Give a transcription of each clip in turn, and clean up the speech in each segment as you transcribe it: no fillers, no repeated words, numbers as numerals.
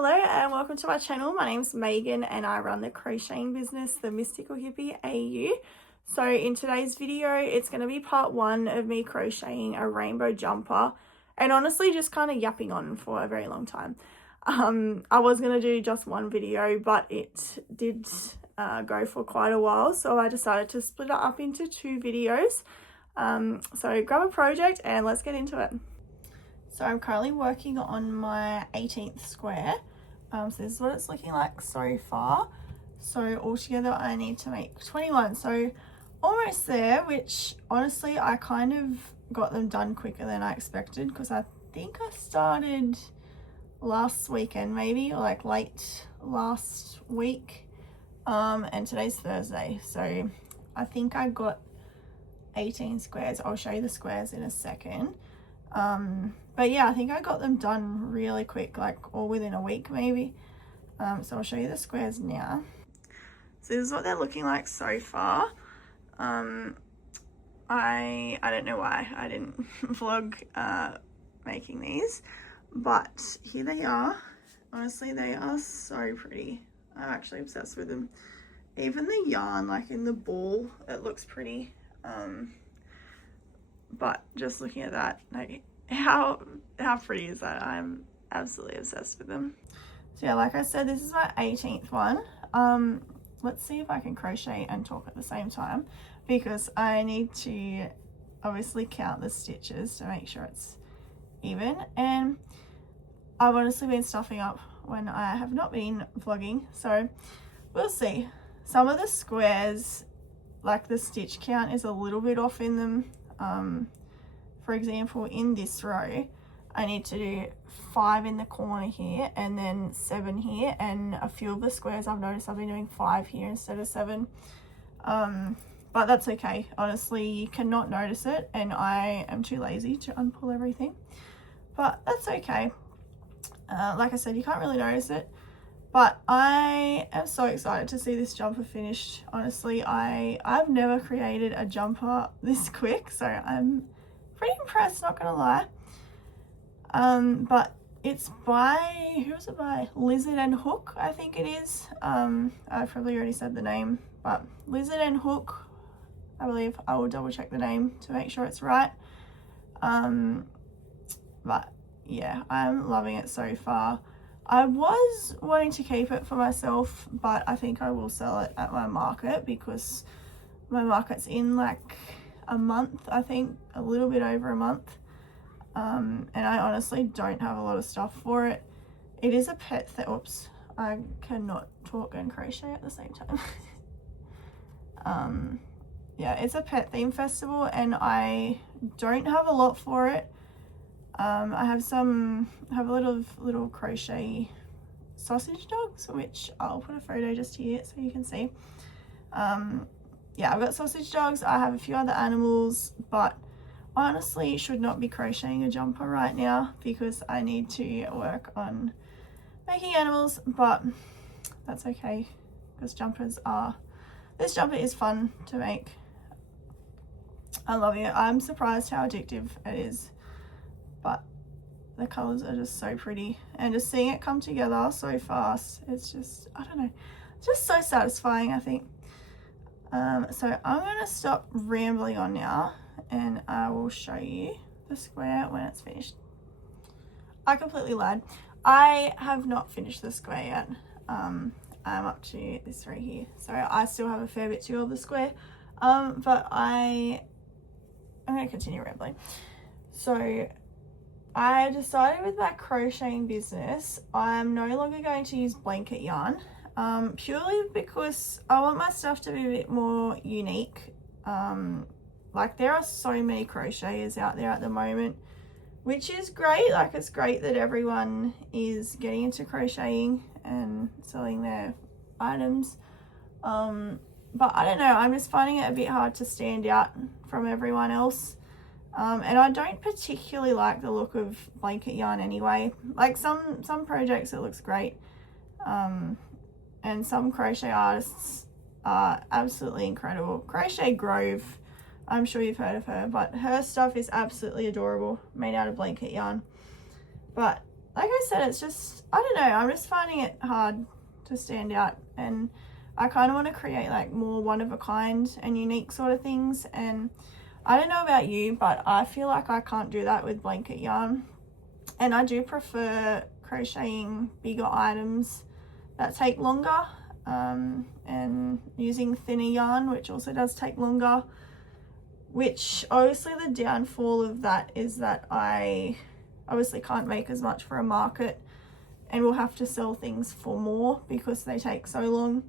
Hello and welcome to my channel. My name's Megan and I run the crocheting business, The Mystical Hippie AU. So in today's video, it's going to be part one of me crocheting a rainbow jumper and honestly just kind of yapping on for a very long time. I was going to do just one video, but it did go for quite a while. So I decided to split it up into two videos. So grab a project and let's get into it. So I'm currently working on my 18th square. So this is what it's looking like so far. So altogether I need to make 21. So almost there, which honestly I kind of got them done quicker than I expected because I think I started last weekend maybe, or like late last week. And today's Thursday. So I think I got 18 squares. I'll show you the squares in a second. But yeah, I think I got them done really quick, like all within a week maybe. So I'll show you the squares now. So this is what they're looking like so far. I don't know why I didn't vlog making these, but here they are. Honestly, they are so pretty. I'm actually obsessed with them. Even the yarn, like in the ball, it looks pretty. But just looking at that, like how pretty is that? I'm absolutely obsessed with them. So yeah, like I said, this is my 18th one. Let's see if I can crochet and talk at the same time, because I need to obviously count the stitches to make sure it's even. And I've honestly been stuffing up when I have not been vlogging, so we'll see. Some of the squares, like the stitch count is a little bit off in them. For example, in this row I need to do 5 in the corner here and then 7 here, and a few of the squares I've noticed I've been doing 5 here instead of 7. But that's okay. Honestly, you cannot notice it and I am too lazy to unpull everything, but that's okay. Like I said, you can't really notice it, but I am so excited to see this jumper finished. Honestly, I've never created a jumper this quick, so I'm pretty impressed, not gonna lie. But it's by, who is it by? Lizard and Hook, I think it is. I probably already said the name, but Lizard and Hook, I believe. I will double check the name to make sure it's right. But yeah, I'm loving it so far. I was wanting to keep it for myself, but I think I will sell it at my market because my market's in like a month, I think, a little bit over a month. And I honestly don't have a lot of stuff for it. It is a pet oops, I cannot talk and crochet at the same time. Yeah, it's a pet theme festival and I don't have a lot for it. I have a little crochet sausage dogs, which I'll put a photo just here so you can see. Yeah, I've got sausage dogs. I have a few other animals, but honestly should not be crocheting a jumper right now because I need to work on making animals, but that's okay because this jumper is fun to make. I love it. I'm surprised how addictive it is. But the colors are just so pretty, and just seeing it come together so fast, it's just, I don't know, it's just so satisfying, I think. So I'm going to stop rambling on now and I will show you the square when it's finished. I completely lied. I have not finished the square yet. I'm up to this right here, so I still have a fair bit to go of the square, but I'm going to continue rambling. So I decided with my crocheting business, I'm no longer going to use blanket yarn, purely because I want my stuff to be a bit more unique. Like there are so many crocheters out there at the moment, which is great. Like it's great that everyone is getting into crocheting and selling their items. But I don't know, I'm just finding it a bit hard to stand out from everyone else. And I don't particularly like the look of blanket yarn anyway. Like some projects it looks great, and some crochet artists are absolutely incredible. Crochet Grove, I'm sure you've heard of her, but her stuff is absolutely adorable, made out of blanket yarn. But like I said, it's just, I don't know, I'm just finding it hard to stand out, and I kind of want to create like more one of a kind and unique sort of things. And I don't know about you, but I feel like I can't do that with blanket yarn, and I do prefer crocheting bigger items that take longer, and using thinner yarn, which also does take longer, which obviously the downfall of that is that I obviously can't make as much for a market, and we'll have to sell things for more because they take so long.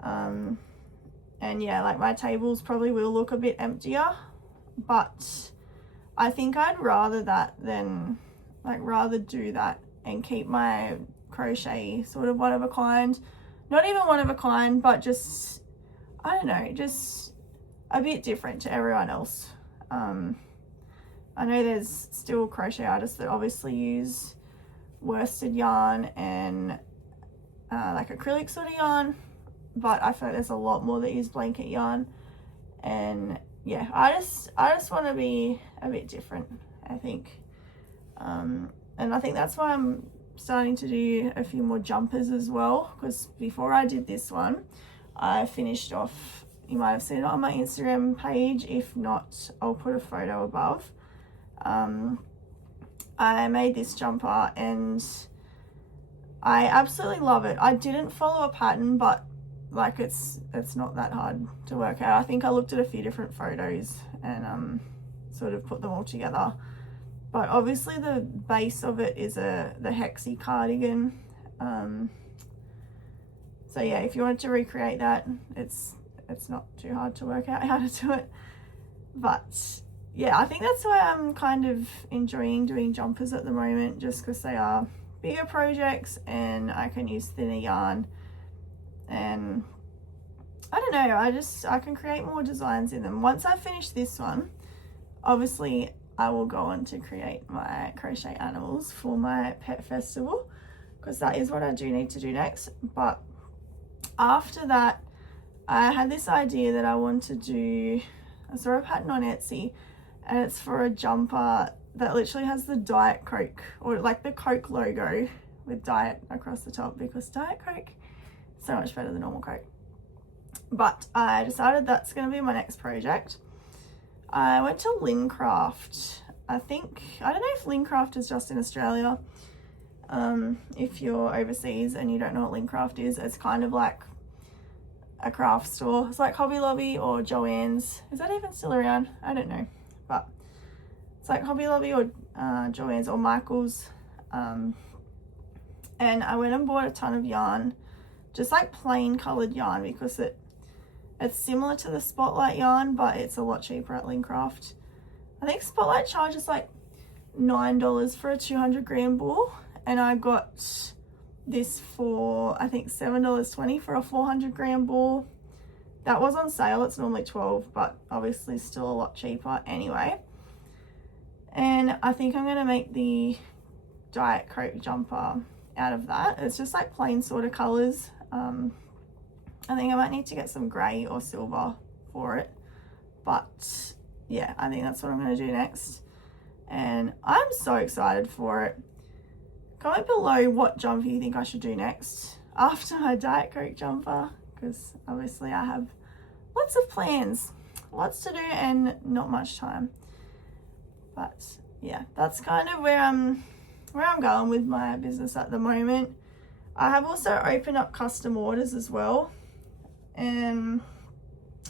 And yeah, like my tables probably will look a bit emptier, but I think I'd rather that than rather do that and keep my crochet sort of one of a kind, not even one of a kind, but just, I don't know, just a bit different to everyone else. I know there's still crochet artists that obviously use worsted yarn and like acrylic sort of yarn, but I feel like there's a lot more that use blanket yarn. And yeah, I just want to be a bit different, I think. And I think that's why I'm starting to do a few more jumpers as well, because before I did this one, I finished off, you might have seen it on my Instagram page, if not I'll put a photo above. I made this jumper and I absolutely love it. I didn't follow a pattern, but like it's not that hard to work out. I think I looked at a few different photos and sort of put them all together. But obviously the base of it is the hexie cardigan. So yeah, if you wanted to recreate that, it's not too hard to work out how to do it. But yeah, I think that's why I'm kind of enjoying doing jumpers at the moment, just because they are bigger projects and I can use thinner yarn. And I don't know, I can create more designs in them. Once I finish this one, obviously I will go on to create my crochet animals for my pet festival, because that is what I do need to do next. But after that, I had this idea that I want to do, I saw a pattern on Etsy, and it's for a jumper that literally has the Diet Coke, or like the Coke logo with Diet across the top, because Diet Coke is so much better than normal Coke. But I decided that's going to be my next project. I went to Lincraft. I don't know if Lincraft is just in Australia. If you're overseas and you don't know what Lincraft is, it's kind of like a craft store. It's like Hobby Lobby or Joann's. Is that even still around? I don't know. But it's like Hobby Lobby or Joann's or Michael's. And I went and bought a ton of yarn, just like plain coloured yarn, because it's similar to the Spotlight yarn, but it's a lot cheaper at Lincraft. I think Spotlight charges like $9 for a 200 gram ball, and I got this for I think $7.20 for a 400 gram ball. That was on sale. It's normally $12, but obviously still a lot cheaper anyway. And I think I'm gonna make the Diet Coke jumper out of that. It's just like plain sort of colors. I think I might need to get some grey or silver for it, but yeah, I think that's what I'm going to do next, and I'm so excited for it. Comment below what jumper you think I should do next after my Diet Coke jumper, because obviously I have lots of plans, lots to do and not much time. But yeah, that's kind of where I'm going with my business at the moment. I have also opened up custom orders as well, and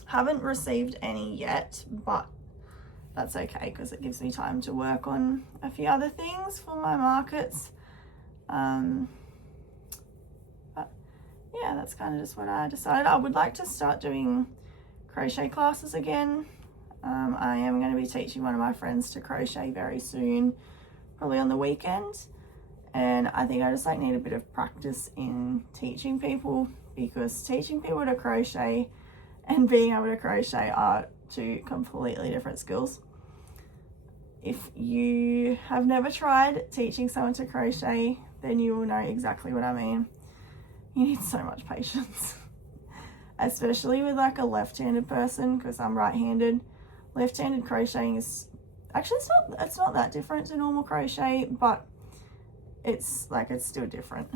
haven't received any yet, but that's okay because it gives me time to work on a few other things for my markets. But yeah, that's kind of just what I decided. I would like to start doing crochet classes again. I am going to be teaching one of my friends to crochet very soon, probably on the weekend. And I think I just need a bit of practice in teaching people, because teaching people to crochet and being able to crochet are two completely different skills. If you have never tried teaching someone to crochet, then you will know exactly what I mean. You need so much patience, especially with like a left-handed person, because I'm right-handed. Left-handed crocheting is actually it's not that different to normal crochet, but it's like it's still different.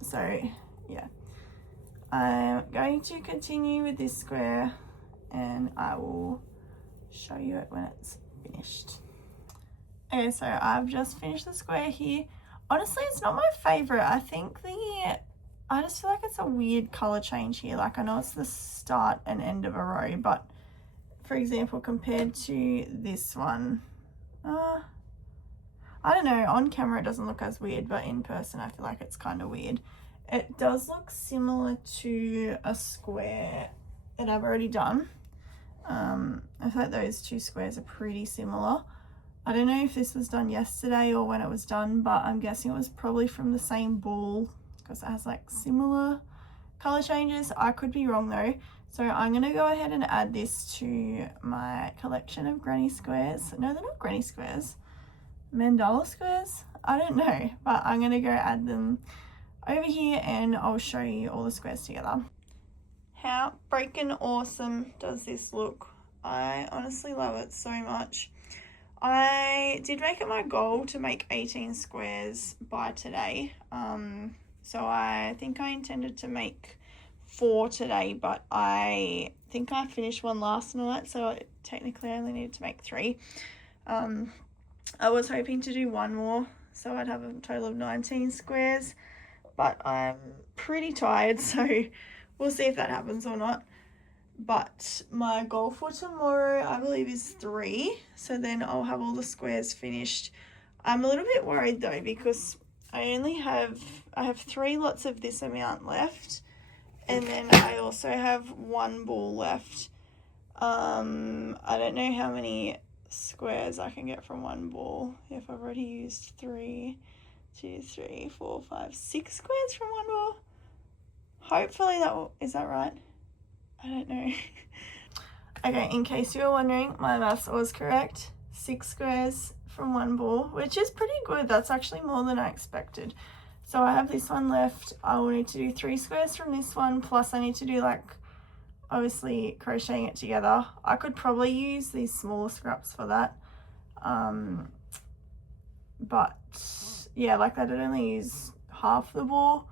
So yeah, I'm going to continue with this square and I will show you it when it's finished. Okay, so I've just finished the square here. Honestly, it's not my favorite. I think I just feel like it's a weird color change here. Like, I know it's the start and end of a row, but for example, compared to this one, I don't know, on camera it doesn't look as weird, but in person I feel like it's kind of weird. It does look similar to a square that I've already done. I feel like those two squares are pretty similar. I don't know if this was done yesterday or when it was done, but I'm guessing it was probably from the same ball because it has like similar color changes. I could be wrong though. So I'm going to go ahead and add this to my collection of granny squares. No, they're not granny squares. Mandala squares? I don't know, but I'm going to go add them over here and I'll show you all the squares together. How freaking awesome does this look? I honestly love it so much. I did make it my goal to make 18 squares by today. So I think I intended to make 4 today, but I think I finished one last night, so technically I only needed to make 3. I was hoping to do one more, so I'd have a total of 19 squares, but I'm pretty tired, so we'll see if that happens or not. But my goal for tomorrow, I believe, is 3, so then I'll have all the squares finished. I'm a little bit worried though, because I have 3 lots of this amount left, and then I also have 1 ball left. I don't know how many squares I can get from 1 ball if I've already used 3, 2, 3, 4, 5, 6 squares from 1 ball. Hopefully is that right? I don't know. Okay, in case you were wondering, my maths was correct. 6 squares from 1 ball, which is pretty good. That's actually more than I expected. So I have this one left. I will need to do 3 squares from this one, plus I need to do, like, obviously crocheting it together. I could probably use these smaller scraps for that. But yeah, like I did only use half the ball,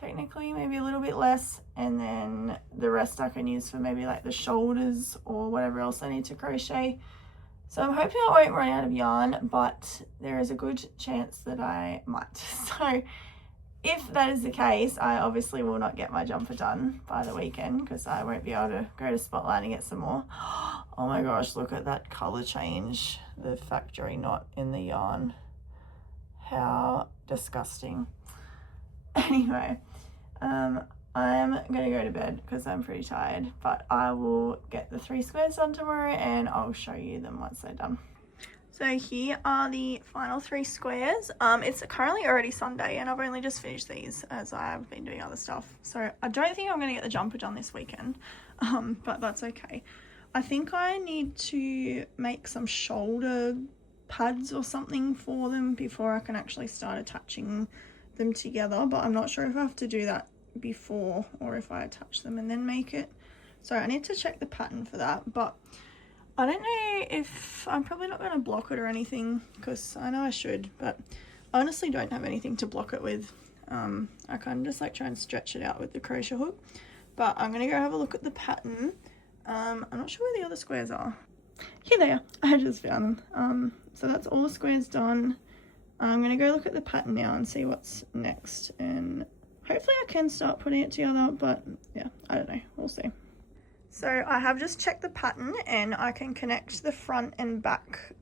technically, maybe a little bit less, and then the rest I can use for maybe like the shoulders or whatever else I need to crochet. So I'm hoping I won't run out of yarn, but there is a good chance that I might. So if that is the case, I obviously will not get my jumper done by the weekend because I won't be able to go to Spotlight and get some more. Oh my gosh, look at that color change, the factory knot in the yarn. How disgusting. Anyway, I'm gonna go to bed because I'm pretty tired, but I will get the 3 squares done tomorrow and I'll show you them once they're done. So here are the final 3 squares. It's currently already Sunday and I've only just finished these as I've been doing other stuff. So I don't think I'm gonna get the jumper done this weekend, but that's okay. I think I need to make some shoulder pads or something for them before I can actually start attaching them together, but I'm not sure if I have to do that before or if I attach them and then make it. So I need to check the pattern for that, but I don't know if I'm probably not going to block it or anything because I know I should, but I honestly don't have anything to block it with. I kind of just like try and stretch it out with the crochet hook, but I'm going to go have a look at the pattern. I'm not sure where the other squares are. Here they are. I just found them. So that's all the squares done. I'm going to go look at the pattern now and see what's next, and hopefully I can start putting it together, but yeah, I don't know, we'll see. So I have just checked the pattern and I can connect the front and back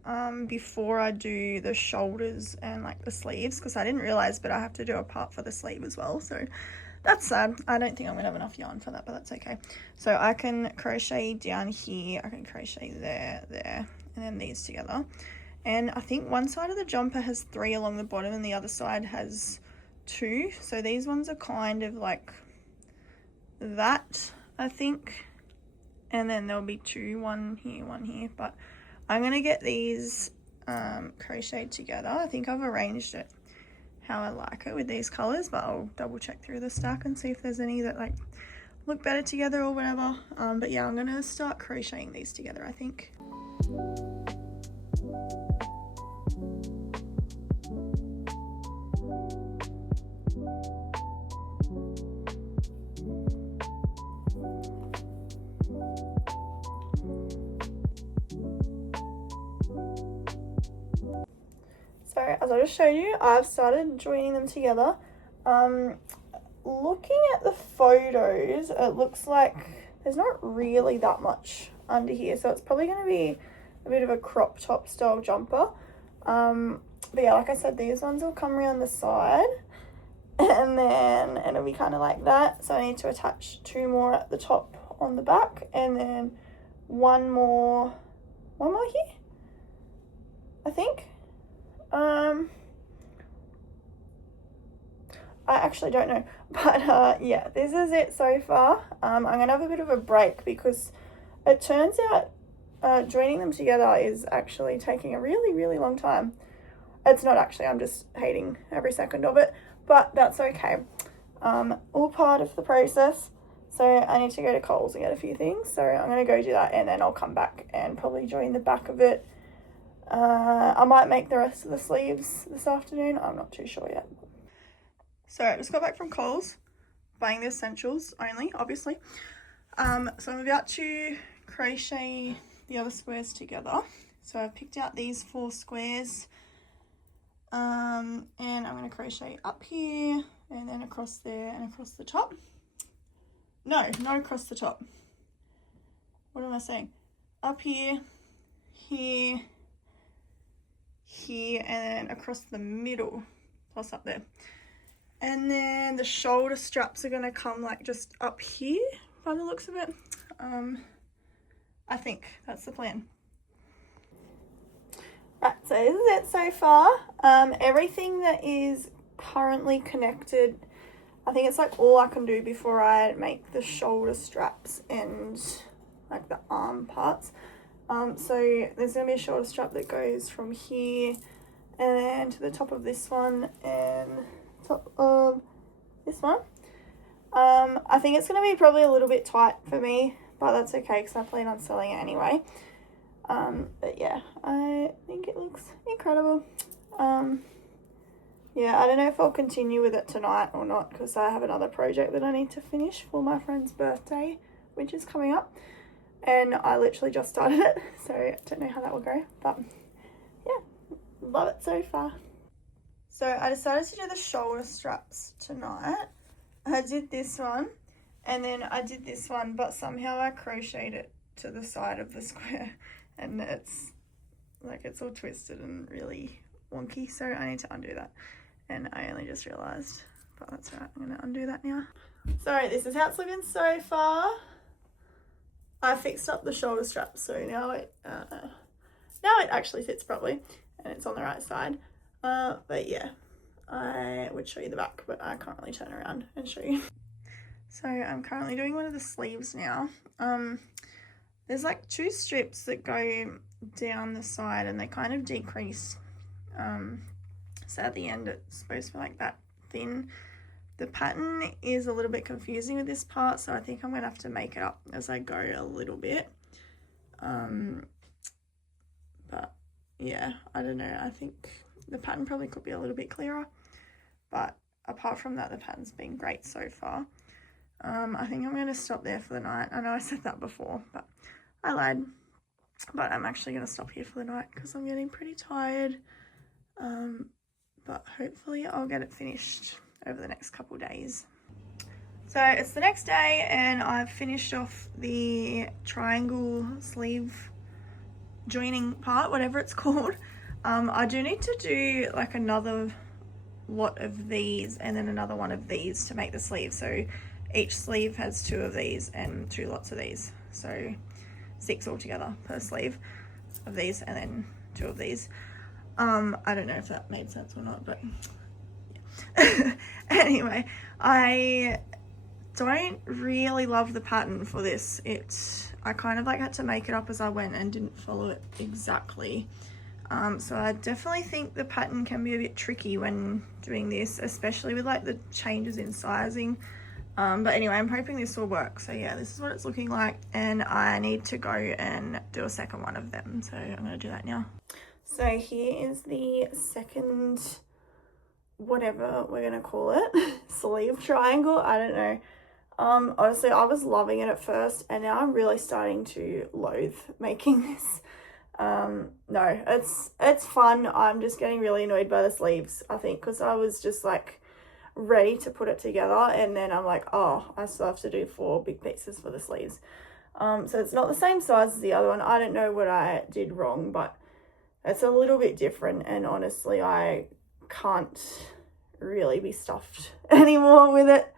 before I do the shoulders and like the sleeves, because I didn't realize, but I have to do a part for the sleeve as well, so that's sad. I don't think I'm gonna have enough yarn for that, but that's okay. So I can crochet down here, I can crochet there, and then these together. And I think one side of the jumper has 3 along the bottom and the other side has 2. So these ones are kind of like that, I think. And then there'll be 2, one here. But I'm going to get these crocheted together. I think I've arranged it how I like it with these colours, but I'll double check through the stack and see if there's any that like look better together or whatever. But yeah, I'm going to start crocheting these together, I think. as I just showed you, I've started joining them together. Looking at the photos, it looks like there's not really that much under here, so it's probably going to be a bit of a crop top style jumper. But yeah, like I said, these ones will come around the side, and then it'll be kind of like that. So I need to attach 2 more at the top on the back, and then one more here, I think. I actually don't know, but yeah, this is it so far. I'm gonna have a bit of a break because it turns out joining them together is actually taking a really long time. It's not actually, I'm just hating every second of it, but that's okay. All part of the process. So I need to go to Coles and get a few things, so I'm gonna go do that, and then I'll come back and probably join the back of it. I might make the rest of the sleeves this afternoon, I'm not too sure yet. So I just got back from Coles, buying the essentials only, obviously. So I'm about to crochet the other squares together. So I've picked out these 4 squares, and I'm going to crochet up here, and then across there, and across the top. No, not across the top. What am I saying? Up here, here, here, and then across the middle, plus up there. And then the shoulder straps are going to come like just up here by the looks of it. I think that's the plan. Right, so this is it so far. Everything that is currently connected, I think it's like all I can do before I make the shoulder straps and like the arm parts. So there's going to be a shoulder strap that goes from here and then to the top of this one and top of this one. I think it's going to be probably a little bit tight for me, but that's okay because I plan on selling it anyway. But yeah, I think it looks incredible. Yeah, I don't know if I'll continue with it tonight or not because I have another project that I need to finish for my friend's birthday, which is coming up, and I literally just started it, so I don't know how that will go, but yeah, love it so far. So I decided to do the shoulder straps tonight. I did this one, and then I did this one, but somehow I crocheted it to the side of the square, and it's like it's all twisted and really wonky, so I need to undo that, and I only just realised, but that's right, I'm going to undo that now. So this is how it's looking so far. I fixed up the shoulder strap, so now it actually fits properly, and it's on the right side. But yeah, I would show you the back, but I can't really turn around and show you. So I'm currently doing one of the sleeves now. There's like 2 strips that go down the side and they kind of decrease. So at the end it's supposed to be like that thin. The pattern is a little bit confusing with this part, so I think I'm going to have to make it up as I go a little bit. But yeah, I don't know, I think the pattern probably could be a little bit clearer, but apart from that, the pattern's been great so far. I think I'm going to stop there for the night. I know I said that before, but I lied. But I'm actually going to stop here for the night because I'm getting pretty tired. But hopefully I'll get it finished over the next couple days. So it's the next day and I've finished off the triangle sleeve joining part, whatever it's called. I do need to do like another lot of these and then another one of these to make the sleeve. So each sleeve has 2 of these and 2 lots of these. So 6 altogether per sleeve of these and then 2 of these. I don't know if that made sense or not, but yeah. Anyway, I don't really love the pattern for this. I kind of like had to make it up as I went and didn't follow it exactly. So I definitely think the pattern can be a bit tricky when doing this, especially with like the changes in sizing. But anyway, I'm hoping this will work. So yeah, this is what it's looking like, and I need to go and do a second one of them. So I'm going to do that now. So here is the second, whatever we're going to call it, sleeve triangle. I don't know. Honestly, I was loving it at first, and now I'm really starting to loathe making this. No, it's fun. I'm just getting really annoyed by the sleeves, I think, because I was just like ready to put it together, and then I'm like, oh, I still have to do 4 big pieces for the sleeves. So it's not the same size as the other one. I don't know what I did wrong, but it's a little bit different, and honestly I can't really be stuffed anymore with it.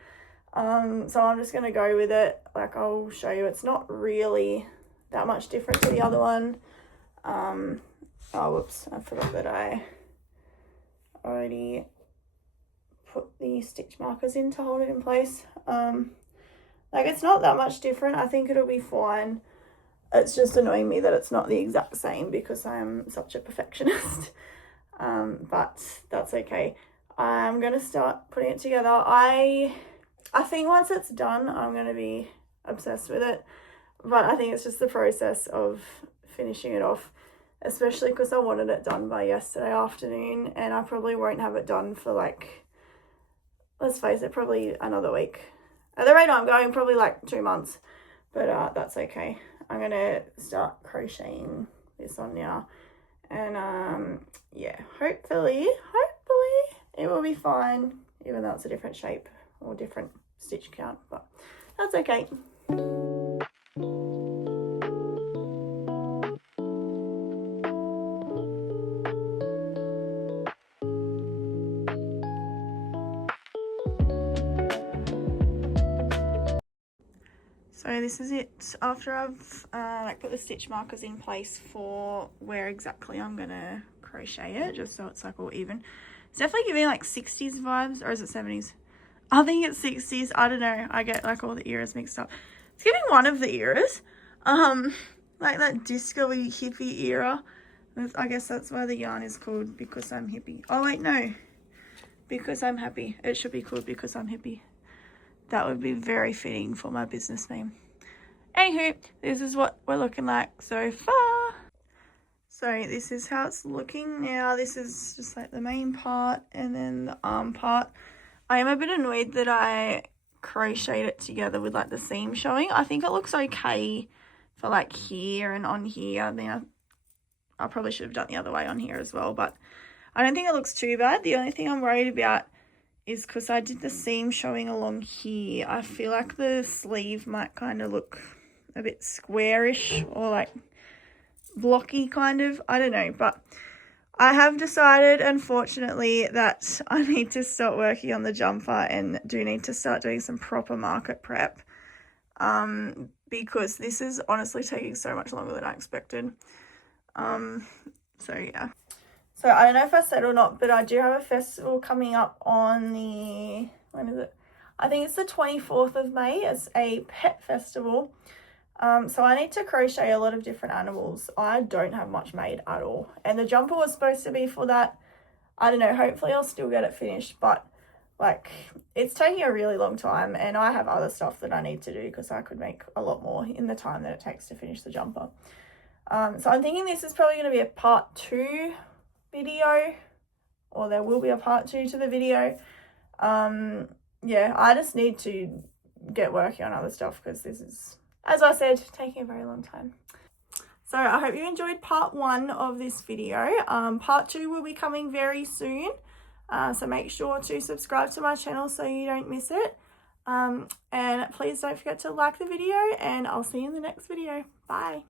So I'm just gonna go with it. Like, I'll show you, it's not really that much different to the other one. Oh whoops, I forgot that I already put the stitch markers in to hold it in place. Like, it's not that much different. I think it'll be fine. It's just annoying me that it's not the exact same because I'm such a perfectionist. But that's okay. I'm gonna start putting it together. I think once it's done, I'm gonna be obsessed with it, but I think it's just the process of finishing it off, especially because I wanted it done by yesterday afternoon, and I probably won't have it done for, like, let's face it, probably another week. At the rate I'm going, probably like 2 months, but that's okay. I'm gonna start crocheting this on now, and yeah, hopefully it will be fine, even though it's a different shape or different stitch count, but that's okay. So this is it after I've like put the stitch markers in place for where exactly I'm gonna crochet it, just so it's like all even. It's definitely giving like 60s vibes, or is it 70s? I think it's 60s. I don't know. I get like all the eras mixed up. It's giving one of the eras, like that disco-y hippie era. I guess that's why the yarn is called Because I'm Hippie. Oh wait, no, Because I'm Happy. It should be called Because I'm Hippie. That would be very fitting for my business name. Anywho, this is what we're looking like so far. So this is how it's looking now. This is just like the main part and then the arm part. I am a bit annoyed that I crocheted it together with like the seam showing. I think it looks okay for like here and on here. I mean, I probably should have done the other way on here as well, but I don't think it looks too bad. The only thing I'm worried about is because I did the seam showing along here, I feel like the sleeve might kind of look a bit squarish or like blocky kind of. I don't know, but I have decided, unfortunately, that I need to start working on the jumper and do need to start doing some proper market prep, because this is honestly taking so much longer than I expected. So yeah. So I don't know if I said or not, but I do have a festival coming up on the, when is it? I think it's the 24th of May. It's a pet festival. So I need to crochet a lot of different animals. I don't have much made at all. And the jumper was supposed to be for that. I don't know, hopefully I'll still get it finished, but like, it's taking a really long time, and I have other stuff that I need to do because I could make a lot more in the time that it takes to finish the jumper. So I'm thinking this is probably going to be a part 2 video, or there will be a part 2 to the video. Yeah, I just need to get working on other stuff because this is, as I said, taking a very long time. So I hope you enjoyed part 1 of this video. Part 2 will be coming very soon, so make sure to subscribe to my channel so you don't miss it, and please don't forget to like the video, and I'll see you in the next video. Bye.